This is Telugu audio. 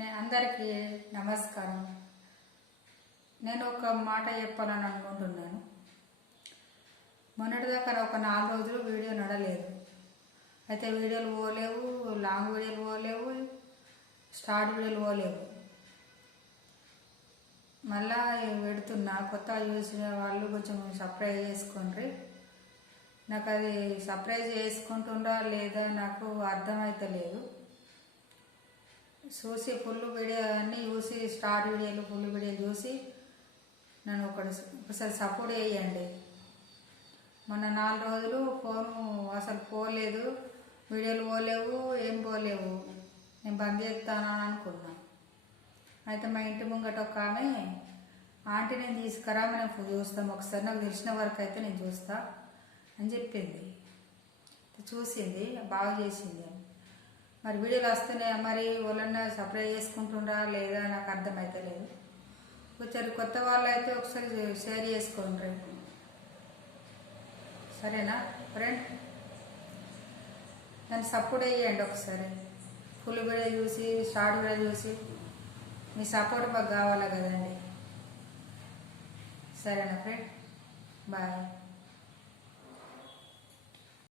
అందరికీ నమస్కారం. నేను ఒక మాట చెప్పాలని అనుకుంటున్నాను. మొన్నటిదాకా ఒక 4 రోజులు వీడియో నడలేదు. అయితే వీడియోలు పోలేవు, లాంగ్ వీడియోలు పోలేవు, షార్ట్ వీడియోలు పోలేవు. మళ్ళా పెడుతున్నా. కొత్తగా చూసిన వాళ్ళు కొంచెం సబ్స్క్రైబ్ చేసుకోండి. నాకు అది సబ్స్క్రైబ్ చేసుకుంటుండా లేదా నాకు అర్థమైతలేదు. చూసి ఫుల్ వీడియో అన్నీ చూసి స్టార్ట్ వీడియోలు ఫుల్ వీడియోలు చూసి నన్ను ఒకసారి సపోర్ట్ చేయండి. మొన్న 4 రోజులు ఫోను అసలు పోలేదు, వీడియోలు పోలేవు, ఏం పోలేవు. నేను బంద్ చేస్తానని అనుకున్నా. అయితే మా ఇంటి ముంగట ఒక ఆమె, ఆంటీ నేను తీసుకురా, మనం చూస్తాం ఒకసారి, నాకు తెలిసిన వరకు అయితే నేను చూస్తా అని చెప్పింది. చూసింది, బాగా చేసింది. మరి వీడియోలు వస్తున్నాయా, మరి వాళ్ళన్నా సబ్స్క్రైబ్ చేసుకుంటుండ్రా లేదా నాకు అర్థమైతే లేదు. కొంచెం కొత్త వాళ్ళు అయితే ఒకసారి షేర్ చేసుకోండి, సరేనా ఫ్రెండ్? దాన్ని సపోర్ట్ చేయండి. ఒకసారి ఫుల్ వీడియో చూసి షార్ట్ వీడియో చూసి మీ సపోర్ట్ మాకు కావాలి కదండి. సరేనా ఫ్రెండ్? బాయ్.